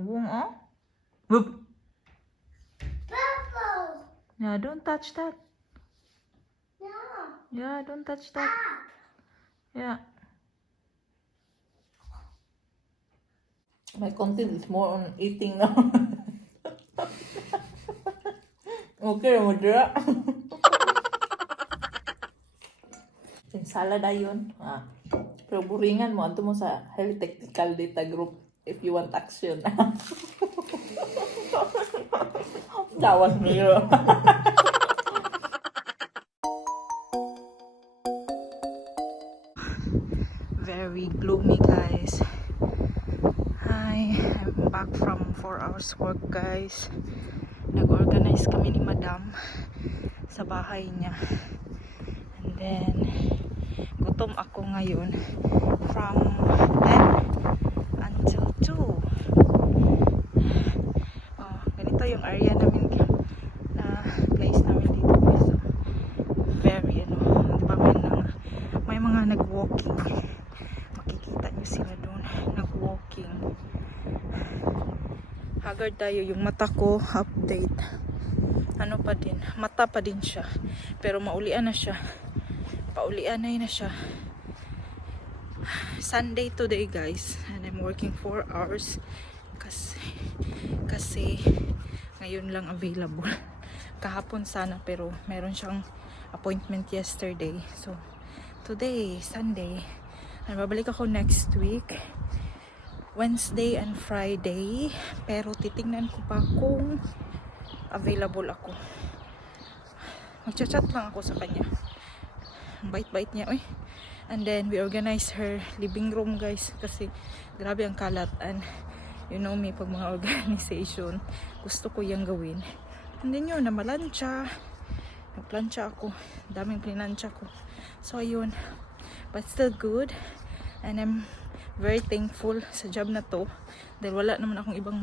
Nawong, oh. Whoop. Purple. Yeah, don't touch that. No. Yeah, don't touch that. Yeah. My content is more on eating now. Okay, mudra. Ensalada yun. Pero buringan mo, anto mo sa Highly Technical Data Group if you want action. That was me. Very gloomy, guys. Hi, I'm back from 4 hours work, guys. Nag-organize kami ni Madam sa bahay niya. And then, gutom ako ngayon from 10 until 2. Ganito yung area namin na place namin dito, guys. So, very, diba, may mga nag-walking. Makikita nyo sila doon, nag-walking. Haggard tayo, yung mata ko, update. Ano pa din, mata pa din siya. Pero maulian na siya. Paulian na siya. Sunday today, guys. And I'm working 4 hours. Kasi ngayon lang available. Kahapon sana, pero meron siyang appointment yesterday. So, today, Sunday. And babalik ako next week. Wednesday and Friday. Pero titingnan ko pa kung available ako. Magchat-chat lang ako sa kanya. Ang bait-bait niya, oy. And then we organize her living room, guys, kasi grabe ang kalat. And you know me, pag mga organization, gusto ko yung gawin. And then yun, namalansya. Nagplansya ako. Daming plinansya ko. So ayun, but still good. And I'm very thankful sa job na to. Dahil wala naman akong ibang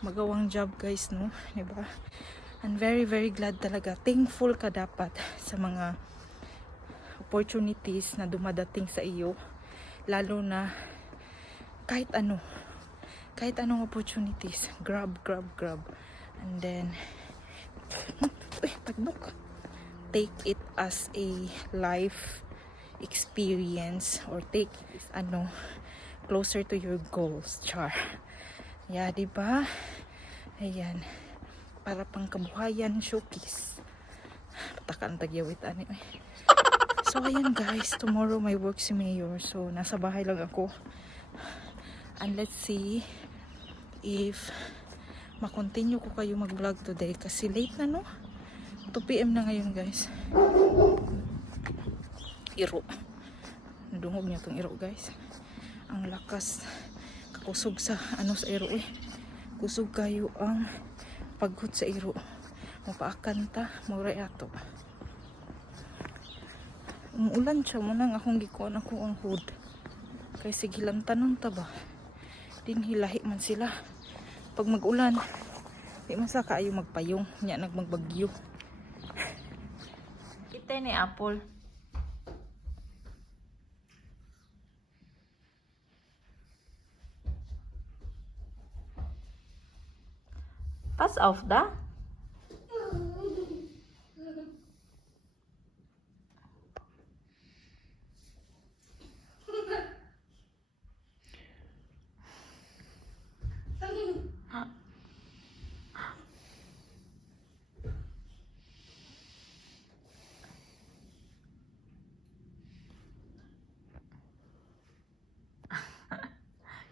magawang job, guys, no? Diba? And very, very glad talaga. Thankful ka dapat sa mga opportunities na dumadating sa iyo. Lalo na kahit anong opportunities. Grab. And then, take it as a life experience or take closer to your goals, char. Yeah, diba? Ayan. Para pang kabuhayan showcase. Patakan tagyawit ani. So ayan, guys, tomorrow may work si Mayor. So nasa bahay lang ako. And let's see if makontinue ko kayo mag-vlog today kasi late na, no? 2 PM na ngayon, guys. Iro. Nadungog niya tong iro, guys. Ang lakas kakusog sa sa iro, eh. Kusog kayo ang paghut sa iro. Mapaakan ta, muray ato. Umulan siya mo nang akong gikuan ako ang hood. Kay sige lang tanon ta ba. Din hilahi man sila. Pag mag-ulan, di man sa kaayo magpayong, nya nagmagbagyo. Kita ni Apple. Pass off da?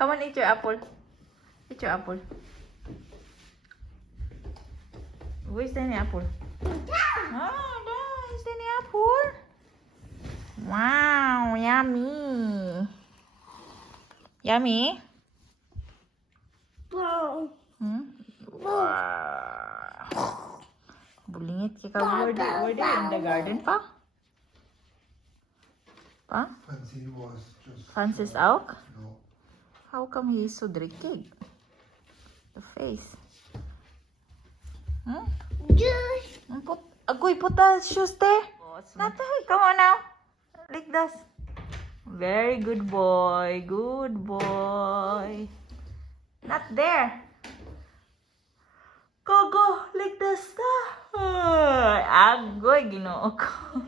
Come on, eat your apple. Eat your apple. Where's the apple? Oh, there's the apple. Wow, yummy. Yummy? Wow. Wow. Bulingit ka word in the garden pa? Pa? Francene was just... Francis Auk? No. How come he is so dreckig? The face. Juice. Agoy, put the shoes there. Natay, come on now. Like this. Very good boy. Good boy. Not there. Go, like the star. Agoy, ginoo ko.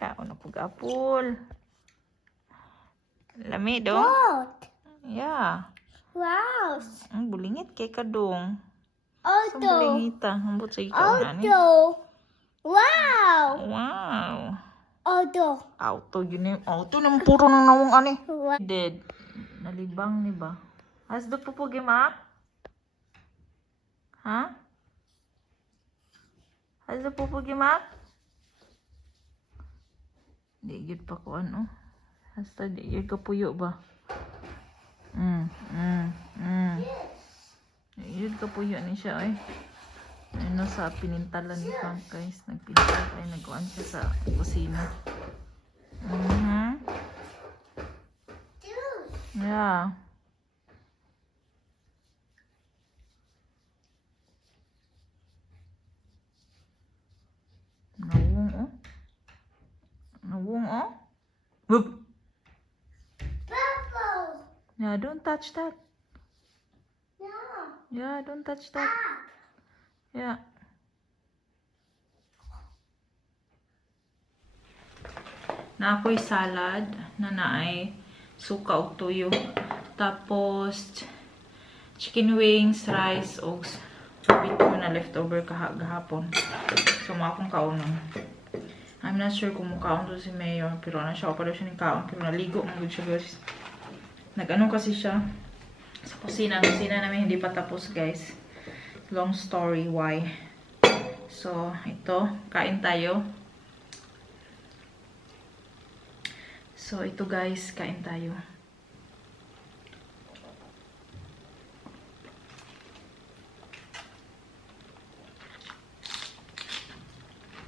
Kaon na pag-apol. Lami do. What? Yeah. Wow. Ang bulingit kay kadong. Sa Auto. bulingita. Hambot sa ikaw na ni. Auto. Wow. Wow. Auto. Auto, yun yung auto. Nang puro nang nawang ani. What? Dead. Nalibang ni ba? Hasdok po po, Gimak? Ha? Hasdok po po, Gimak? Di yun pa ko ano. Hasta di yun ka puyo ba? Yun ka puyo ni siya ay. Ano sa pinintalan ni Frank guys. Nagpintal ay nagkuhan siya sa kusina. Yeah. Nawong oh. Nawong oh. Whoop. Purple. Yeah, don't touch that. No. Yeah, don't touch that. Yeah. Na ako'y salad na naay suka o tuyo. Tapos chicken wings, rice, o bito na leftover kahapon. So, mga akong kaunon. I'm not sure kung mukaon to si Mayor, pero na siya, pa daw siya ng kaon. Pero naligo mo good siya, guys. Nag-ano kasi siya sa kusina. Kusina namin hindi pa tapos, guys. Long story why. So, ito, kain tayo. So, ito guys, kain tayo.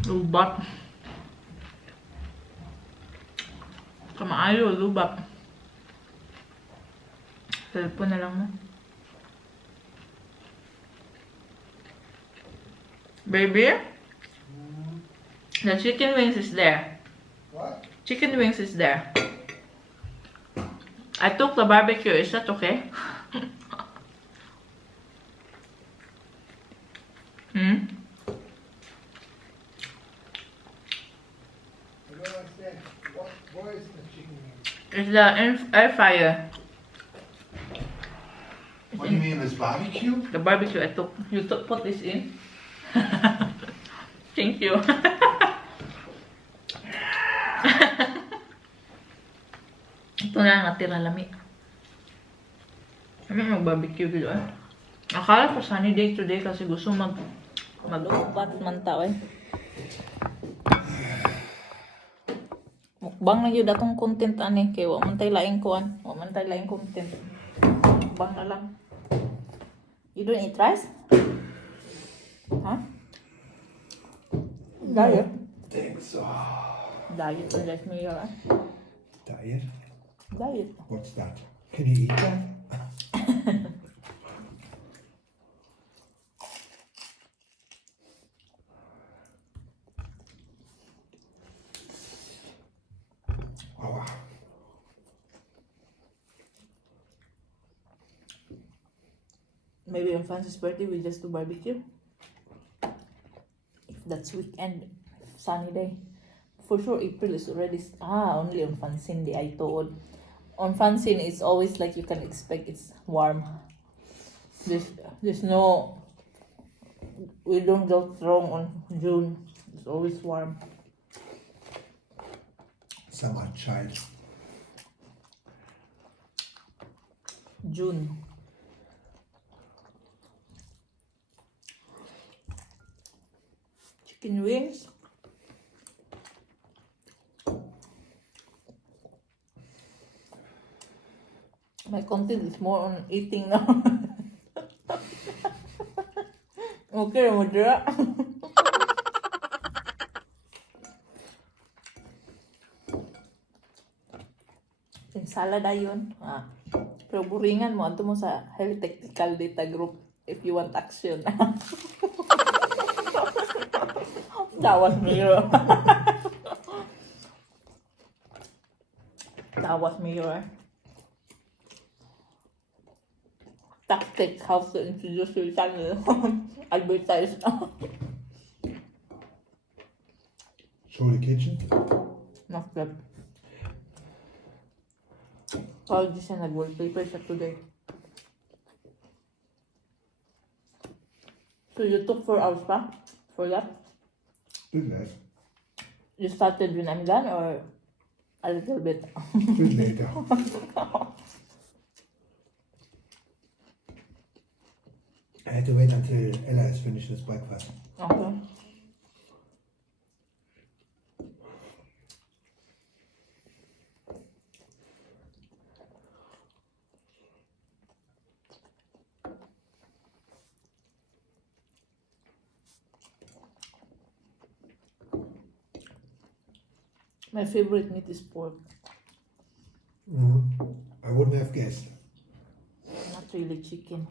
Lubat. Kamaayo, lubat. Telepon na lang mo. Baby? The chicken wings is there. What? Chicken wings is there. I took the barbecue. Is that okay? Hmm? I don't understand. Where is the chicken wing? It's the air fryer. What do you mean, this barbecue? The barbecue I took. You put this in. Thank you. Ito na natira lami. Ano mag-barbecue gitu eh. Akala ko sunny day today kasi gusto mag-ubat man tao eh. Mukbang na yun atong content ani kay wa man tay laing kuan, wa man tay laing content. Mukbang na lang. You don't eat rice? Huh? Diet? Think so. Diet ulit mo yun eh. Diet? Diet. What's that? Can you eat that? Oh, wow. Maybe on Francis' birthday we just do barbecue. If that's weekend, sunny day. For sure April is already only on Francine Day I told. On Francine it's always like you can expect it's warm. There's no, we don't go wrong on June. It's always warm. Summer child. June. Chicken wings. My content is more on eating now. Okay, Madra. Ensalada yun. Pero buringan mo, anto mo sa Health Technical Data Group if you want action. Dawas mo yun. That was me your tactic how to introduce your channel. Advertise. Show the kitchen. Not good. Oh, this is nag-wallpaper siya today. So you took 4 hours pa for that? Bit less. You started when I'm done or a little bit? Bit later. I had to wait until Ella has finished his breakfast. Okay. My favorite meat is pork. I wouldn't have guessed. Not really chicken.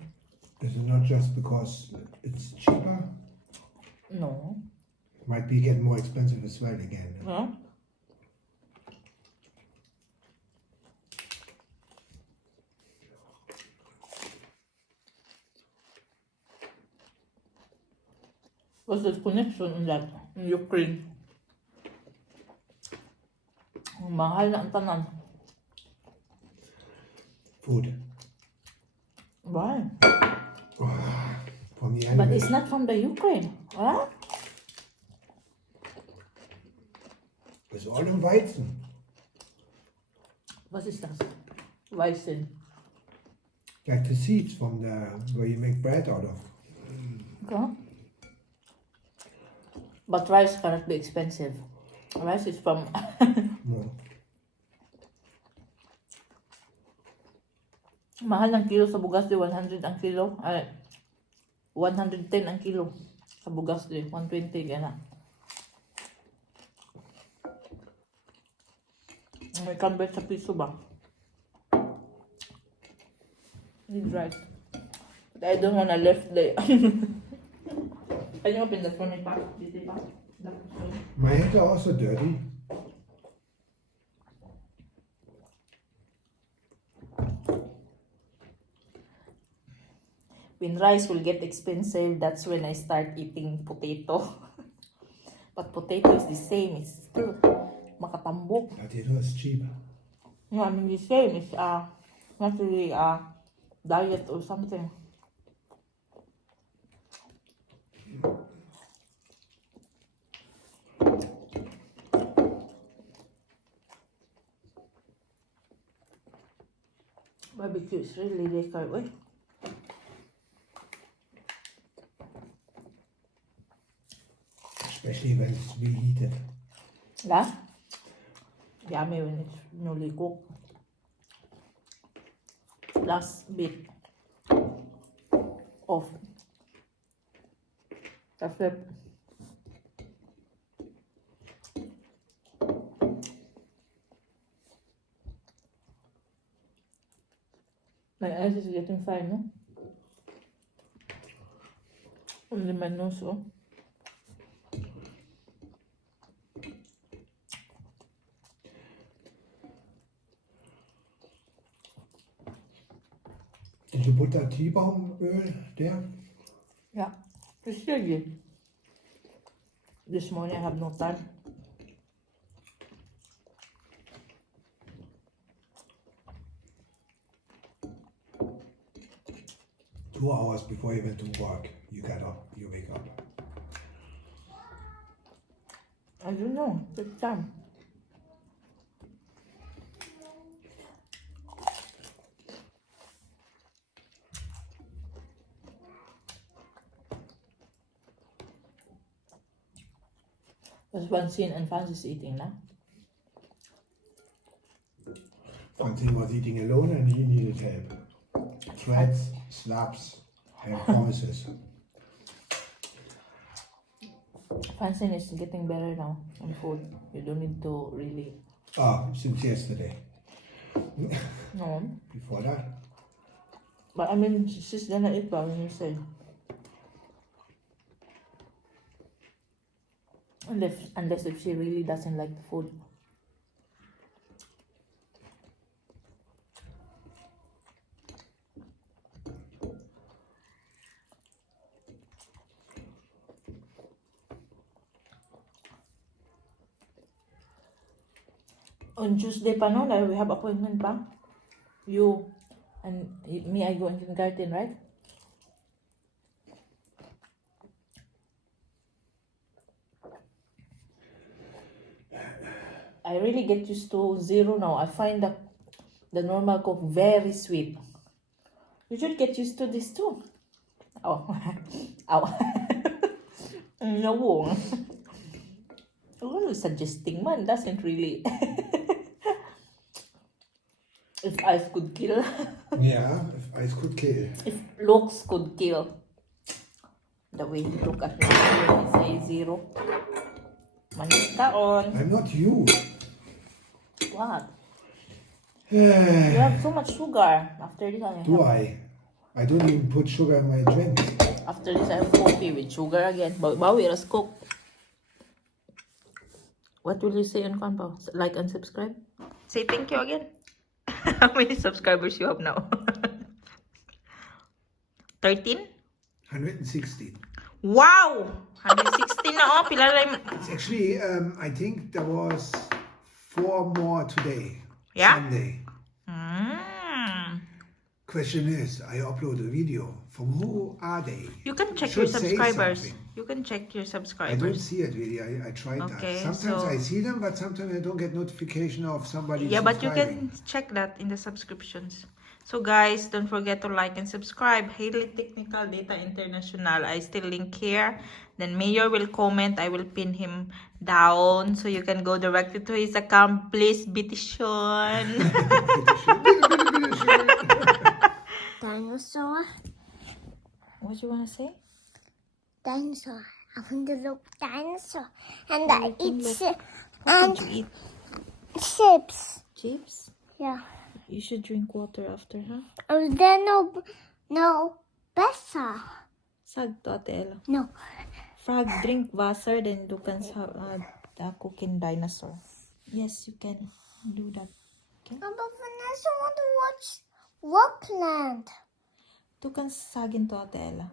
Is it not just because it's cheaper? No. Might be getting more expensive as well again. Yeah. What's the connection in that? In Ukraine? Ang mahal na ang tanan. Food. Why? From the But enemy. it's not from the Ukraine. Huh? It's all in Weizen. What is that? Weizen. Like the seeds from the where you make bread out of. Okay. But rice cannot be expensive. Rice is from... No. Mahal ng kilo sa bugas di 100 ang kilo. Ay, 110 ang kilo sa bugas di 120 gana. May convert sa piso ba? Need rice. But I don't wanna left the... Can you open that for me pa? Dito pa? My hands are also dirty. When rice will get expensive, that's when I start eating potato. But potato is the same. It's still makatambok. Potato is cheap. Yeah, I mean the same. It's not really diet or something. Barbecue is really lekker, oy. Especially when it's reheated. Yeah? Yummy when it's newly cooked. Last bit of the flip. My eyes is getting fine, no? Only my nose, oh. Did you put that tea balm oil there? Yeah, it's really. This morning I have no time. Two hours before you went to work, you got up, you wake up. I don't know, take time. Was Francene and Francis eating now? Francine was eating alone and he needed help. Threats, slaps, and promises. Francine is getting better now on food. You don't need to really. Since yesterday. No. Before that. But I mean, she's gonna eat ba when you say. Unless if she really doesn't like the food. On Tuesday pa no, we have appointment pa. You and me, I go in kindergarten, right? I really get used to zero now. I find the normal Coke very sweet. You should get used to this too. Oh, ow. No. Well, suggesting man doesn't really. If ice could kill. Yeah, if ice could kill. If looks could kill. The way you look at me when I say zero. Manita on. I'm not you. What? You have so much sugar. After this, Do I? I don't even put sugar in my drink. After this, I have coffee with sugar again. Bawi ras coke. What will you say on Kanpa? Like and subscribe? Say thank you again. How many subscribers you have now? 13? 116. Wow! 116 na oh. Pila lang. It's actually, I think there was 4 more today. Yeah? Sunday. Question is, I upload a video. From who are they? You can check Should your say subscribers. something. You can check your I don't subscribers. see it really. I tried Okay, that. Sometimes so- I see them, but sometimes I don't get notification of somebody Yeah, but you subscribing. can check that in the subscriptions. So guys, don't forget to like and subscribe. Highly Technical Data International. I still link here. Then Mayor will comment. I will pin him down so you can go directly to his account. Please, petition. Dinosaur. What you wanna say? Dinosaur. I want to look dinosaur. And Oh, I you can eat look. and What did you eat? chips. Chips? Yeah. You should drink water after, huh? And then no better. Sag to Ate Ella. No. Frog, drink water, then you can cooking dinosaur. Yes, you can do that. But Vanessa want to watch Rockland. Tu kan sagin to Ate Ella.